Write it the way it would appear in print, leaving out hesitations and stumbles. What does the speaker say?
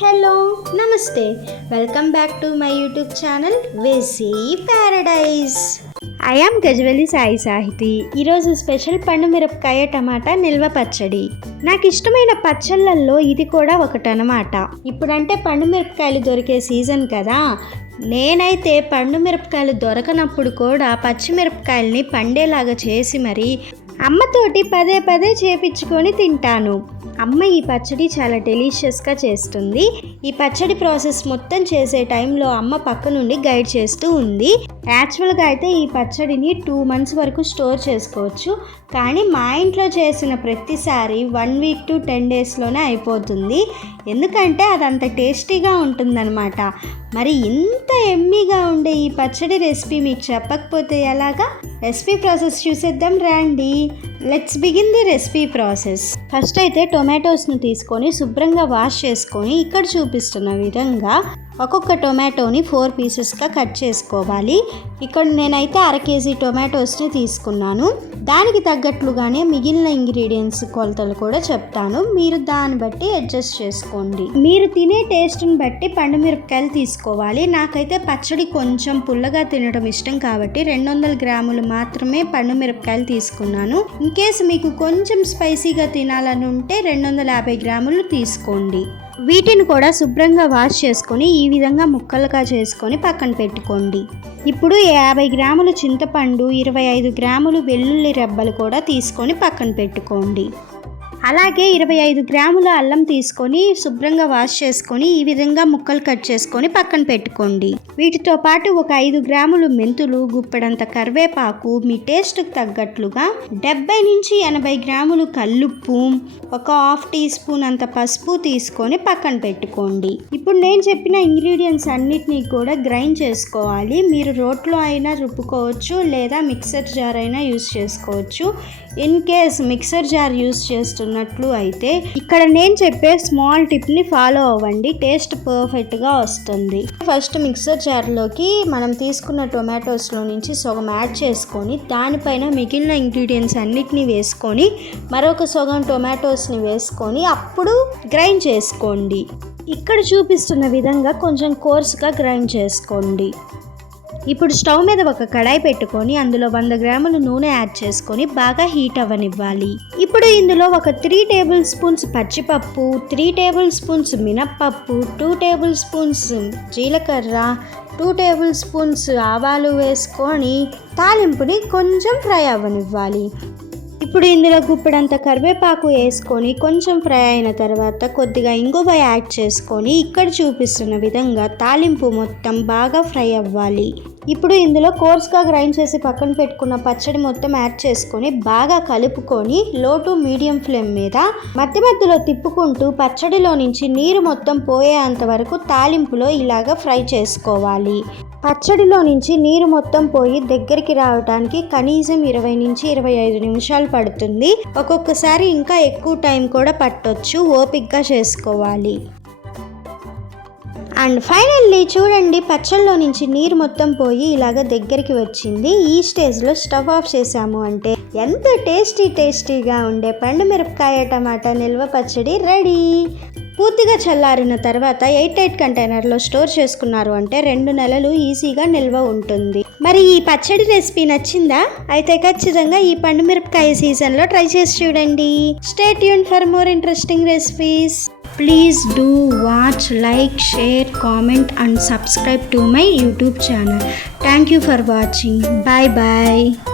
Hello నమస్తే, welcome back to my YouTube channel వెసీ paradise. I am Gajavelli Sai Sahiti. ఈరోజు special పండు మిరపకాయ టమాటా నిల్వ పచ్చడి. నాకు ఇష్టమైన పచ్చళ్ళల్లో ఇది కూడా ఒకటనమాట. ఇప్పుడంటే పండు మిరపకాయలు దొరికే సీజన్ కదా. నేనైతే పండు మిరపకాయలు దొరకనప్పుడు కూడా పచ్చిమిరపకాయలని పండేలాగా చేసి మరి అమ్మతోటి పదే పదే చేపించుకొని తింటాను. అమ్మ ఈ పచ్చడి చాలా డెలీషియస్గా చేస్తుంది. ఈ పచ్చడి ప్రాసెస్ మొత్తం చేసే టైంలో అమ్మ పక్క నుండి గైడ్ చేస్తూ ఉంది. యాక్చువల్గా అయితే ఈ పచ్చడిని 2 months వరకు స్టోర్ చేసుకోవచ్చు, కానీ మా ఇంట్లో చేసిన ప్రతిసారి 1 week to 10 daysలోనే అయిపోతుంది. ఎందుకంటే అది అంత టేస్టీగా ఉంటుందన్నమాట. మరి ఇంత ఎమ్మీగా ఉండే ఈ పచ్చడి రెసిపీ మీకు చెప్పకపోతే ఎలాగా? రెసిపీ ప్రాసెస్ చూసేద్దాం రండి. Let's begin the recipe process. First అయితే టొమాటోస్ను తీసుకొని శుభ్రంగా వాష్ చేసుకొని ఇక్కడ చూపిస్తున్న విధంగా ఒక్కొక్క టొమాటోని 4 pieces-గా కట్ చేసుకోవాలి. ఇక్కడ నేనైతే 1/2 kg టొమాటోస్ని తీసుకున్నాను. దానికి తగ్గట్లుగానే మిగిలిన ఇంగ్రీడియంట్స్ కొలతలు కూడా చెప్తాను, మీరు దాన్ని బట్టి అడ్జస్ట్ చేసుకోండి. మీరు తినే టేస్ట్ని బట్టి పండు మిరపకాయలు తీసుకోవాలి. నాకైతే పచ్చడి కొంచెం పుల్లగా తినడం ఇష్టం కాబట్టి 200 grams మాత్రమే పండు మిరపకాయలు తీసుకున్నాను. ఇన్ కేసు మీకు కొంచెం స్పైసీగా తినాలని ఉంటే 250 grams తీసుకోండి. వీటిని కూడా శుభ్రంగా వాష్ చేసుకొని ఈ విధంగా ముక్కలుగా చేసుకొని పక్కన పెట్టుకోండి. ఇప్పుడు 50 grams చింతపండు, 25 grams వెల్లుల్లి రెబ్బలు కూడా తీసుకొని పక్కన పెట్టుకోండి. అలాగే 25 grams అల్లం తీసుకొని శుభ్రంగా వాష్ చేసుకొని ఈ విధంగా ముక్కలు కట్ చేసుకొని పక్కన పెట్టుకోండి. వీటితో పాటు ఒక 5 grams మెంతులు, గుప్పెడంత కరివేపాకు, మీ టేస్ట్కి తగ్గట్లుగా 70 నుంచి 80 grams కల్లుప్పు, ఒక 1/2 teaspoon అంత పసుపు తీసుకొని పక్కన పెట్టుకోండి. ఇప్పుడు నేను చెప్పిన ఇంగ్రీడియంట్స్ అన్నిటినీ కూడా గ్రైండ్ చేసుకోవాలి. మీరు రోట్లో అయినా రుబ్బుకోవచ్చు, లేదా మిక్సర్ జార్ అయినా యూస్ చేసుకోవచ్చు. In case mixer jar use చేస్తున్నట్లు అయితే ఇక్కడ నేను చెప్పే స్మాల్ టిప్ని ఫాలో అవ్వండి, టేస్ట్ పర్ఫెక్ట్గా వస్తుంది. ఫస్ట్ మిక్సర్ జార్లోకి మనం తీసుకున్న టొమాటోస్లో నుంచి సగం యాడ్ చేసుకొని దానిపైన మిగిలిన ఇంగ్రీడియంట్స్ అన్నిటినీ వేసుకొని మరొక సగం టొమాటోస్ని వేసుకొని అప్పుడు గ్రైండ్ చేసుకోండి. ఇక్కడ చూపిస్తున్న విధంగా కొంచెం కోర్స్గా గ్రైండ్ చేసుకోండి. ఇప్పుడు స్టవ్ మీద ఒక కడాయి పెట్టుకొని అందులో 100 grams నూనె యాడ్ చేసుకొని బాగా హీట్ అవ్వనివ్వాలి. ఇప్పుడు ఇందులో ఒక 3 tablespoons పచ్చిపప్పు, 3 tablespoons మినప్పప్పు, 2 tablespoons జీలకర్ర, 2 tablespoons ఆవాలు వేసుకొని తాలింపుని కొంచెం ఫ్రై అవ్వనివ్వాలి. ఇప్పుడు ఇందులో గుప్పెడంత కరివేపాకు వేసుకొని కొంచెం ఫ్రై అయిన తర్వాత కొద్దిగా ఇంగువ యాడ్ చేసుకొని ఇక్కడ చూపిస్తున్న విధంగా తాలింపు మొత్తం బాగా ఫ్రై అవ్వాలి. ఇప్పుడు ఇందులో కోర్స్గా గ్రైండ్ చేసి పక్కన పెట్టుకున్న పచ్చడి మొత్తం యాడ్ చేసుకొని బాగా కలుపుకొని లో టు మీడియం ఫ్లేమ్ మీద మధ్య మధ్యలో తిప్పుకుంటూ పచ్చడిలో నుంచి నీరు మొత్తం పోయేంత వరకు తాలింపులో ఇలాగ ఫ్రై చేసుకోవాలి. పచ్చడిలో నుంచి నీరు మొత్తం పోయి దగ్గరికి రావడానికి కనీసం 20 నుంచి 25 నిమిషాలు పడుతుంది. ఒక్కొక్కసారి ఇంకా ఎక్కువ టైం కూడా పట్టొచ్చు, ఓపిక్గా చేసుకోవాలి. అండ్ ఫైనల్లీ చూడండి, పచ్చళ్ళలో నుంచి నీరు మొత్తం పోయి ఇలాగ దగ్గరికి వచ్చింది. ఈ స్టేజ్లో స్టవ్ ఆఫ్ చేసాము అంటే ఎంత టేస్టీగా ఉండే పండు మిరపకాయ టమాటా నిల్వ పచ్చడి రెడీ. పూర్తిగా చల్లారిన తర్వాత 8 కంటైనర్లో స్టోర్ చేసుకున్నారు అంటే 2 నెలలు ఈజీగా నిల్వ ఉంటుంది. మరి ఈ పచ్చడి రెసిపీ నచ్చిందా? అయితే ఖచ్చితంగా ఈ పండు మిరపకాయ సీజన్లో ట్రై చేసి చూడండి. Stay tune for more interesting recipes. Please do watch, like, share, comment and subscribe to my YouTube channel. Thank you for watching. Bye bye.